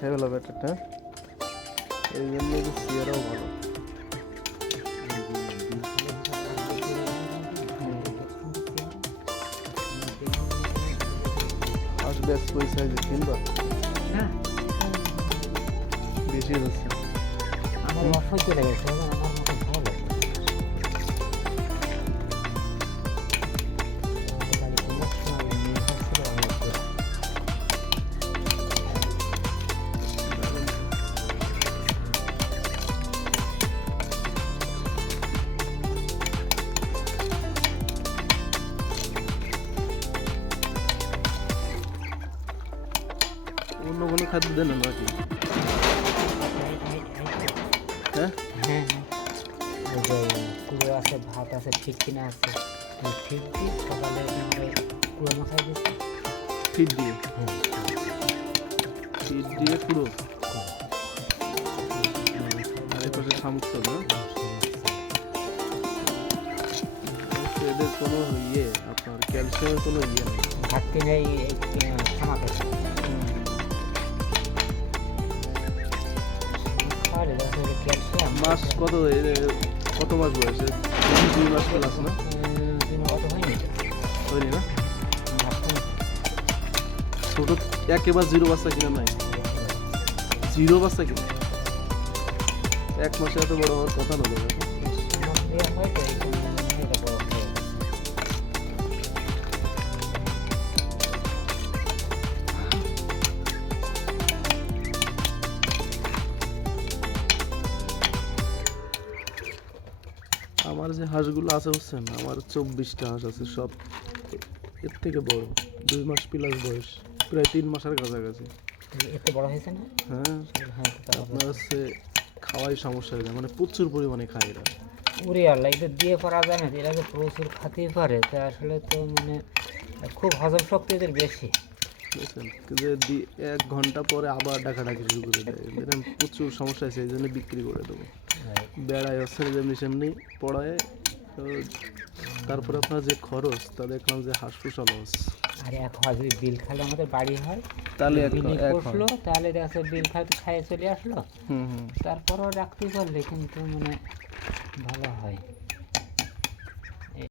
খেয়ে ফেলো ব্যাটারটা, এই জন্য সিয়ারাও ভালো। আসবে ওই সাইজে কিনবা না বেশি হচ্ছে। আমার অসহ্য লেগেছে, আমার মতো ভালো লাগে অন্য কোনো খাদ্য দেন না নাকি? হ্যাঁ হ্যাঁ হ্যাঁ ওই যে কুড়ো আছে, ভাত আছে, ফিটকিনা আছে, ওই ফিট দিয়ে সকালে আমরা কুড়ো মাখাই দিচ্ছি। ফিট দিয়ে, হ্যাঁ ফিট দিয়ে পুরো। আর এই পাশে শামুক চল না, এদের কোনো ইয়ে আপনার ক্যালসিয়ামের কোনো ইয়ে নেই, ঘাটতি নেই এই খামাকে খাওয়ালে ক্যালসিয়াম। মাস কত কত মাস বয়সে? 2 মাস প্লাস না? অত হয়নি হয়নি না? মাস কম। ছোট একেবারে জিরো বাচ্চা কিনা নাই, জিরো বাচ্চা কিনা 1 মাসে এত বড় হওয়ার কথা না দাদা। আমার যে হাঁসগুলো আছে বুঝছেন, আমার 24টা হাঁস আছে, সব এর থেকে বড়, 2 মাস প্লাস বয়স, প্রায় 3 মাসের কাছাকাছি। এত বড় হয়েছে না? হ্যাঁ হ্যাঁ আপনার হচ্ছে খাওয়াই সমস্যা হয়ে যায়, মানে প্রচুর পরিমাণে খায় এরা। উড়ে আল্লাহ এটা দিয়ে পারা যায় না, এরা যে প্রচুর খাতেই পারে, তা আসলে তো মানে খুব হজম শক্তি এদের বেশি। বুঝছেন, যে 1 ঘন্টা পরে আবার ডাকাডাকি শুরু করে দেয়, এরকম প্রচুর সমস্যা আছে, এই জন্য বিক্রি করে দেবো। বেড়ায় হচ্ছে যেমনি সেমনি পড়ায় তো, তারপরে আপনার যে খরচ, তা দেখলাম যে হাঁসপুষা লস। আর এক হয় যদি বিল খালে আমাদের বাড়ি হয়, তাহলে বিলি করলো তাহলে দেখা যাচ্ছে বিল খাইতে খাইয়ে চলে আসলো, হুম হুম তারপরও রাখতে পারলে কিন্তু মানে ভালো হয়।